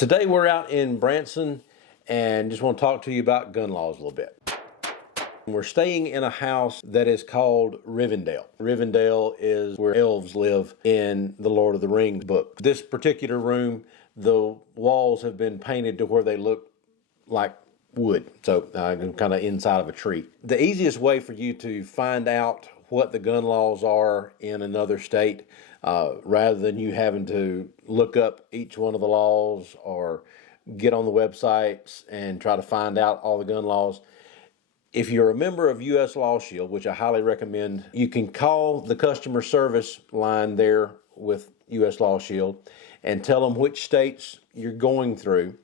Today we're out in Branson and just want to talk to you about gun laws a little bit. We're staying in a house that is called Rivendell. Rivendell is where elves live in the Lord of the Rings book. This particular room, the walls have been painted to where they look like wood, so kind of inside of a tree. The easiest way for you to find out what the gun laws are in another state, rather than you having to look up each one of the laws or get on the websites and try to find out all the gun laws, if you're a member of U.S. Law Shield, which I highly recommend, you can call the customer service line there with U.S. Law Shield and tell them which states you're going through,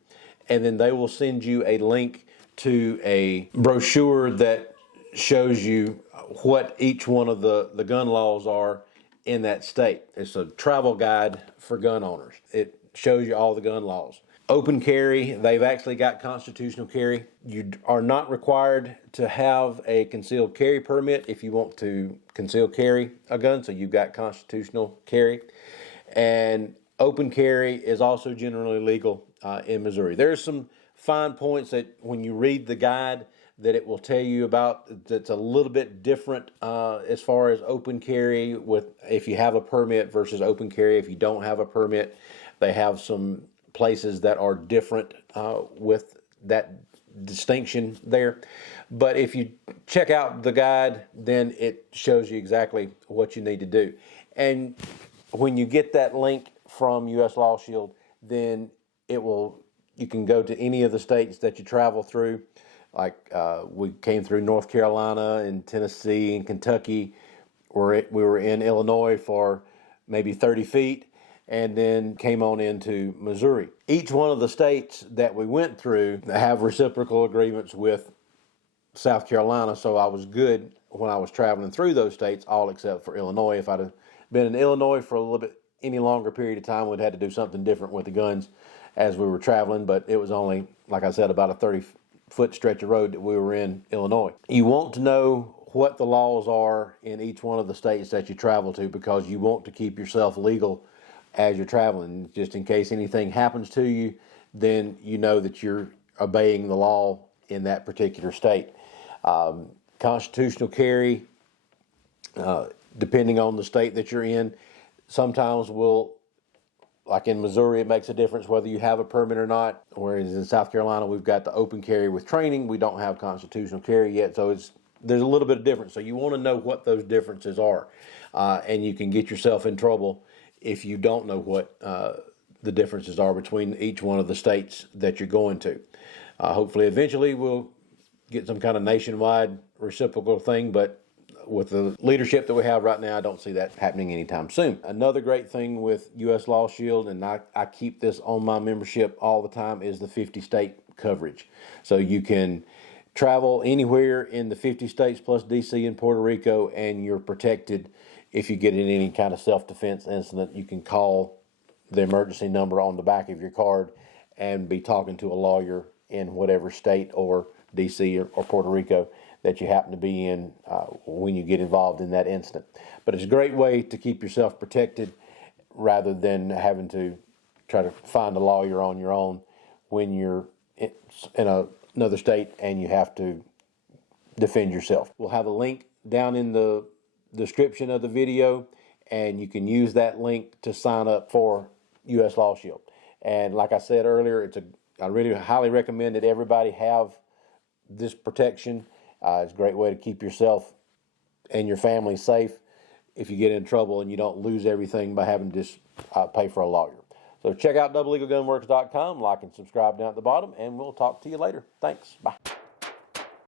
and then they will send you a link to a brochure that shows you what each one of the gun laws are in that state. It's a travel guide for gun owners. It shows you all the gun laws. Open carry, they've actually got constitutional carry. You are not required to have a concealed carry permit if you want to conceal carry a gun, so you've got constitutional carry. And open carry is also generally legal in Missouri. There's some fine points that when you read the guide that it will tell you about that's a little bit different as far as open carry with if you have a permit versus open carry if you don't have a permit. They have some places that are different with that distinction there. But if you check out the guide, then it shows you exactly what you need to do. And when you get that link from U.S. Law Shield, then you can go to any of the states that you travel through. Like we came through North Carolina and Tennessee and Kentucky. We were in Illinois for maybe 30 feet and then came on into Missouri. Each one of the states that we went through have reciprocal agreements with South Carolina, so I was good when I was traveling through those states, all except for Illinois. If I'd have been in Illinois for a little bit any longer period of time, we'd had to do something different with the guns as we were traveling, but it was only, like I said, about a 30-foot stretch of road that we were in Illinois. You want to know what the laws are in each one of the states that you travel to because you want to keep yourself legal as you're traveling. Just in case anything happens to you, then you know that you're obeying the law in that particular state. Constitutional carry, depending on the state that you're in, sometimes like in Missouri, it makes a difference whether you have a permit or not, whereas in South Carolina, we've got the open carry with training. We don't have constitutional carry yet, so there's a little bit of difference. So you want to know what those differences are, and you can get yourself in trouble if you don't know what the differences are between each one of the states that you're going to. Hopefully, eventually, we'll get some kind of nationwide reciprocal thing, but with the leadership that we have right now, I don't see that happening anytime soon. Another great thing with U.S. Law Shield, and I keep this on my membership all the time, is the 50-state coverage. So you can travel anywhere in the 50 states plus D.C. and Puerto Rico, and you're protected if you get in any kind of self-defense incident. You can call the emergency number on the back of your card and be talking to a lawyer in whatever state or D.C. or Puerto Rico that you happen to be in when you get involved in that incident. But it's a great way to keep yourself protected rather than having to try to find a lawyer on your own when you're in another state and you have to defend yourself. We'll have a link down in the description of the video, and you can use that link to sign up for U.S. Law Shield. And like I said earlier, I really highly recommend that everybody have this protection. It's a great way to keep yourself and your family safe if you get in trouble and you don't lose everything by having to just pay for a lawyer. So check out doublelegalgunworks.com, like and subscribe down at the bottom, and we'll talk to you later. Thanks. Bye.